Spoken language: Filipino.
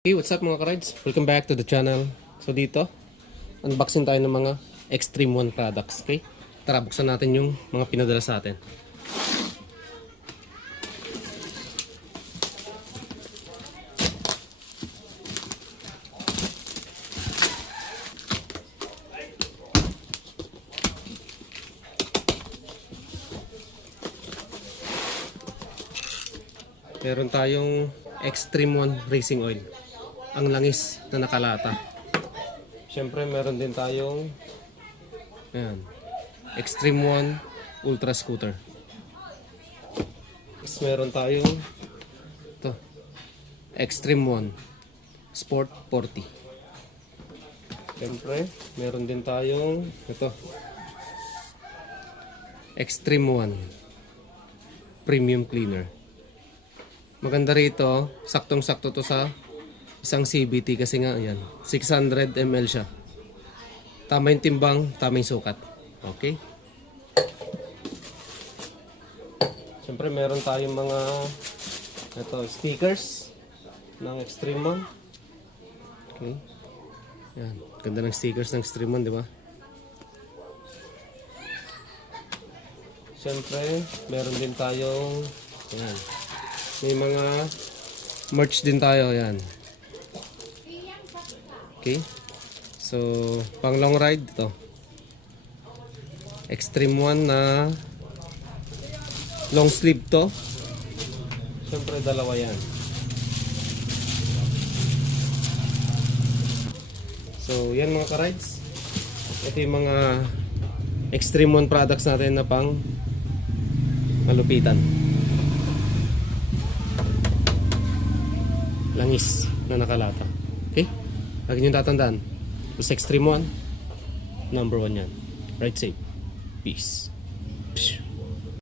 Hey, what's up mga ka-rides? Welcome back to the channel. So dito, unboxing tayo ng mga Extreme One products, okay? Tara, buksan natin yung mga pinadala sa atin. Meron tayong Extreme One Racing Oil. Ang langis na nakalata. Siyempre meron din tayong ayan, Extreme One Ultra Scooter. Tapos meron tayong ito, Extreme One Sport 40. Siyempre meron din tayong ito, Extreme One Premium Cleaner. Maganda rito, saktong-sakto to sa isang CVT kasi nga yan, 600 ml siya. Tama yung timbang, tama yung sukat. Okay? Siyempre meron tayong mga ito, stickers ng Extreme One. Okay? Yan, ganda ng stickers ng Extreme One, di ba? Siyempre, meron din tayong yan. May mga merch din tayo, yan. Okay. So, pang long ride ito. Extreme One na long sleeve to. Siyempre dalawa yan. So, yan mga ka-rides. Ito yung mga Extreme One products natin na pang malupitan. Langis na nakalata. Okay? Lagi nyo tatandaan. Sa Extreme One, #1 yan. Ride safe. Peace.